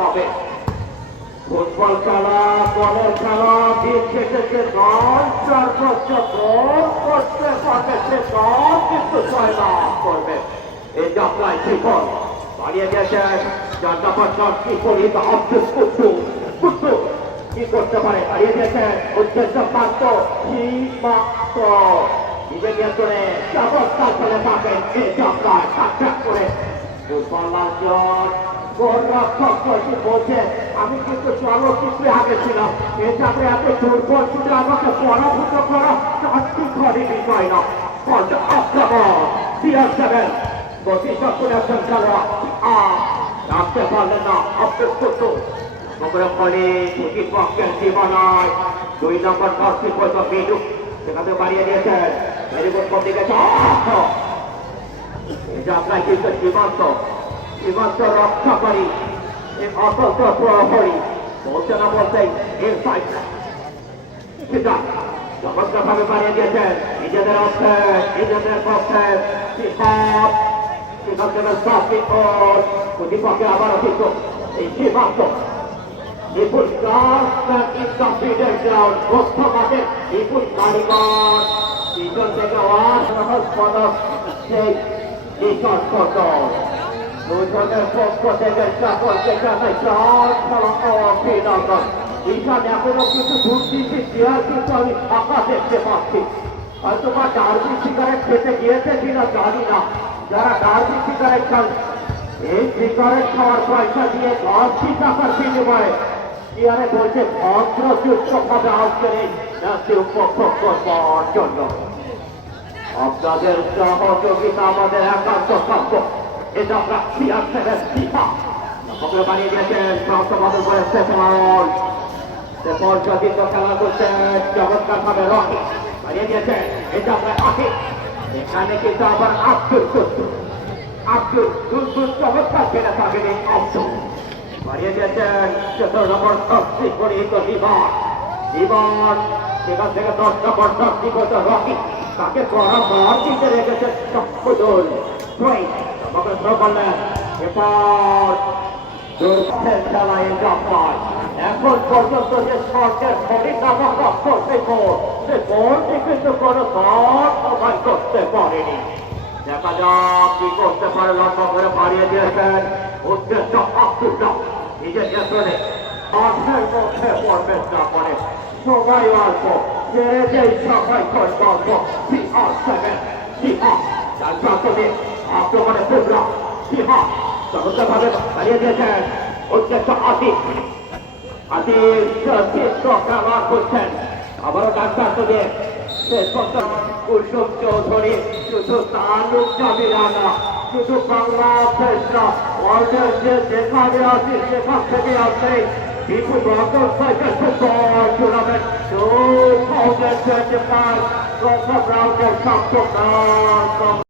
হবে। ফুটবল খেলা বলের খেলা, দিন শেষেছে দল চার সর্বোচ্চ গোল করতে পারবে দল কিন্তু জয়লাভ করবে। এই যাত্রায় ত্রিপল বাড়িয়ে দিয়েছেন জানটা পাঁচজন কি করি তা অভ্যেস কুট্টু কুট্টু কি করতে পারে, হারিয়ে দিয়েছেন উদ্দেশ্য প্রাপ্ত সীমান্ত নিজে নিয়ন্ত্রণে ব্যবস্থা করে থাকেন এই যাত্রায়। সাক্ষাৎ করে ফুটবল কি আমি কিন্তু চলচ্চিত্রে আগে ছিলাম। এটাতে এত দুর্বল কিন্তু আমাকে পরাভূত করা চারটি বিষয় না আক্রমণ সিআর সেভেন গতি দুই নম্বর পক্ষে কত বিদ্যুৎ সেখানে বাড়িয়ে দিয়েছেন। ভেরিগুড কোন দিকে এটা আপনার কিন্তু জীবন্ত। জীবন্ত রক্ষাকারী এই অসন্ত প্রহরী। বলতে না বলতে এর সাইড সেটা চমৎকার ভাবে বানিয়ে দিয়েছেন। নিজেদের অর্থে, নিজেদের পক্ষে। প্রতিপক্ষে আবারও কিন্তু এই সীমান্ত। বিপুল গাছ ইনকমপ্লিটেড গ্রাউন্ড মাঠে বিপুল কারিগর। থেকে ওয়ান সহজ পদক। সেই দুজনের পক্ষ থেকে সকলকে জানাই অভিনন্দন এখনও জানি না যারা ডার্বি খান এই সিগারেট খাওয়ার দিয়ে দশটি টাকার বিনিময়ে চেয়ারে বলছে আপনাদের সহযোগিতা আমাদের একান্ত প্রাপ্য এটা চেয়ার থেকে FIFA সকলে বানিয়ে দিয়েছেন, সমস্ত বদল করে স্টেফন স্টেফন সতীর্থ খেলা করছেন চমৎকার ভাবে রকি বানিয়ে দিয়েছেন, এটা আমরা আগে এখানে কিন্তু আবার আব্দুল কুদ্দুস। আব্দুল কুদ্দুস চমৎকার খেলে থাকেন এই অংশ। বাড়িয়ে দিয়েছেন চতুর্থ নম্বর শক্তি পরিহিত বিমান বিমান সেখান থেকে দশ নম্বর শক্তি করতে রকি। তাকে দিতে রেখেছে চক্রদোল আমাকে থ্রো করলেন এরপর খেলায় জব্বার এখন পর্যন্ত যে সরকার খরিদ নামক অক্ষর সে সে গোলটি কিন্তু কোনো প্রমাণ করতে পারেনি দেখা যাক কি করতে পারে লক্ষ্য করে বাড়িয়ে দিয়েছেন উদ্দেশ্য আব্দুল্লাহ নিজের নিয়ন্ত্রণে মাঠের মধ্যে প্রবেশ না করে সবাই অল্প ছেড়ে যেই সবাই করব অল্প সিহা সেভেন সিহা তার প্রাথমিক আক্রমণে পুরা সিহা চমৎকারভাবে হারিয়ে দিয়েছেন উদ্দেশ্য আতিক চিত্র খেলা করছেন আবারও ডাক্তার দিয়ে শেষ পর্যন্ত কুসুম চৌধুরী শুধু তার লোক যাবে না শুধু বাংলা ফেসরা ওয়ার্ল্ডের যে যেখানে আসি সেখান থেকে আসে বিপুল রকম cycle football tournament two twenty five প্রথম রাউন্ডের সপ্তম